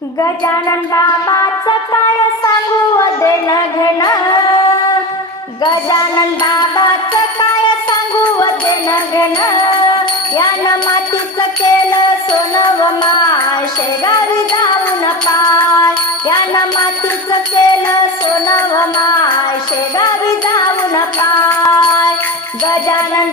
गजानन बाबाचं काय सांगू वदेन घेण. गजानन बाबाचं काय सांगू वदेन घेण. यानं मातीचं केलं सोनं व माय शेगावी जाऊन पाय यानं मातीचं केलं सोनं व माय शेगावी जाऊन पाय गजानन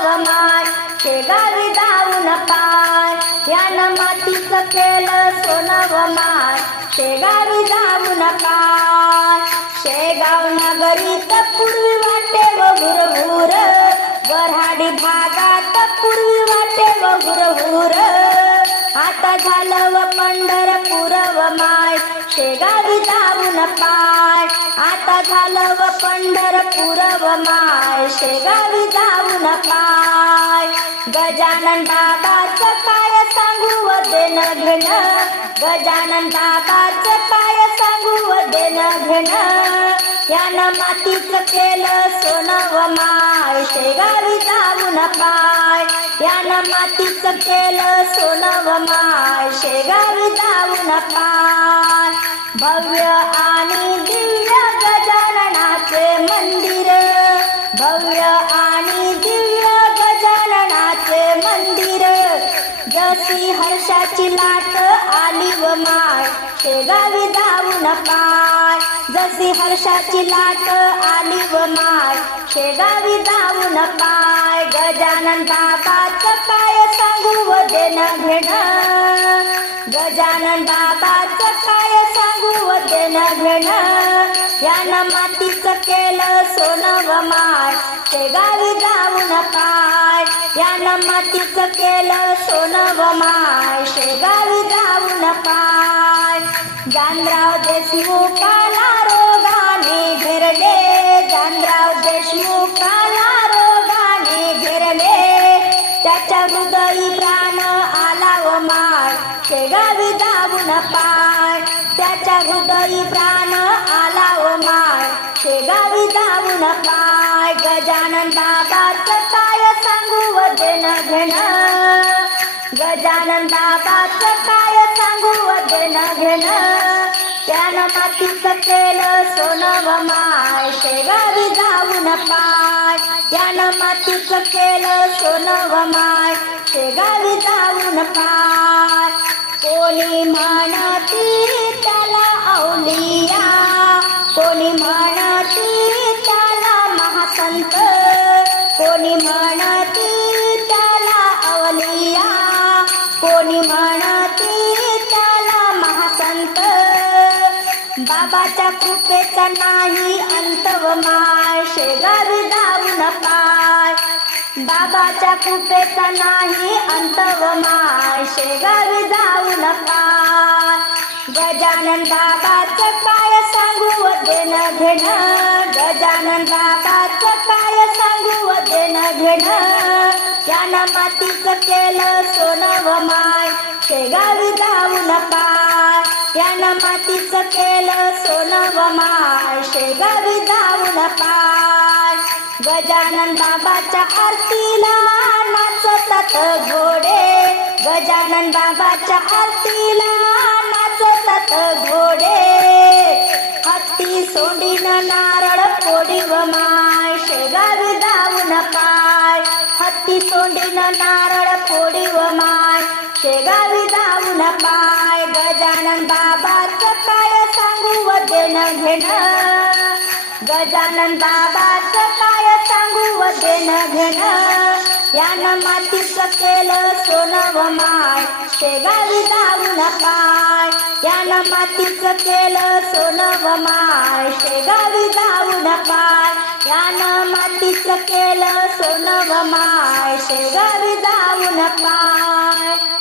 सोनं व माय शेगावी जाऊन पाय यानं मातीचं केलं सोनं व माय शेगावी जाऊन पाय शेगाव नगरीत पूर्वी आता घालव पंढरपूर व माय शेगावी जाऊन पाय आता घालव पंढरपूर व माय शेगावी जाऊन पाय गजानन बाबाचं काय सांगू व देन घेण. गजानन बाबाचं काय सांगू व देन घेण. यानं मातीचं केलं सोनं व माय. शेगावी जाऊन पाय. यानं मातीचं केलं सोनं व माय. शेगावी जाऊन पाय. भव्य आणि जशी हर्षाची लाट आली व माय शेगावी जाऊन पाय जशी हर्षाची लाट आली व माय शेगावी जाऊन पाय गजानन बाबाच काय सांगू व देन घेण? गजानन बाबाच काय सांगू व देन घेण? यानं मातीचं केलं सोनं व माय शेगावी जाऊन पाय यानं मातीचं केलं सोनं व माय. शेगावी जाऊन पाय. जानराव देशमुखाला रोगाने घेरले. जानराव देशमुखाला रोगाने घेरले. त्याच्या हृदयी प्राण आला व माय. शेगावी जाऊन पाय. त्याच्या हृदयी प्राण आला व माय. शेगावी जाऊन पाय. गजानन बाबाचं घेण गजानन बाबाचं काय सांगू व देन घेण त्यानं मातीचं केलं सोनं व माय. शेगावी जाऊन पाय. त्यानं मातीचं केलं सोनं व माय. शेगावी जाऊन पाय. कोणी म्हणती त्याला औलिया. कोणी म्हणती त्याला महासंत. कोणी म्हणती बाबाच्या कृपेचा नाही अंत माय. शेगावी धावू पाय बाबाच्या कृपेचा नाही अंत माय. शेगावी धावू पाय गजानन बाबाचं काय सांगू व देन घेण. गजानन बाबाचं काय सांगू व देन घेण. यानं मातीचं केलं सोनं माय. शेगावी धावू पाय यानं मातीचं केलं सोनं व माय शेगावी जाऊन पाय गजानन बाबाच्या आरतीला नाचतात घोडे. गजानन बाबाच्या आरतीला हत्ती सोंडीन नारळ फोडी व माय. शेगावी जाऊन पाय गजानन बाबाचं काय सांगू व देन घेण? गजानन बाबाचं काय सांगू व देन घेण? यानं मातीचं केलं सोनं व माय. शेगावी जाऊन पाय यानं मातीचं केलं सोनं व माय. शेगावी जाऊन पाय. यानं मातीच केलं सोनव माय. शेगावी जाऊन पाय.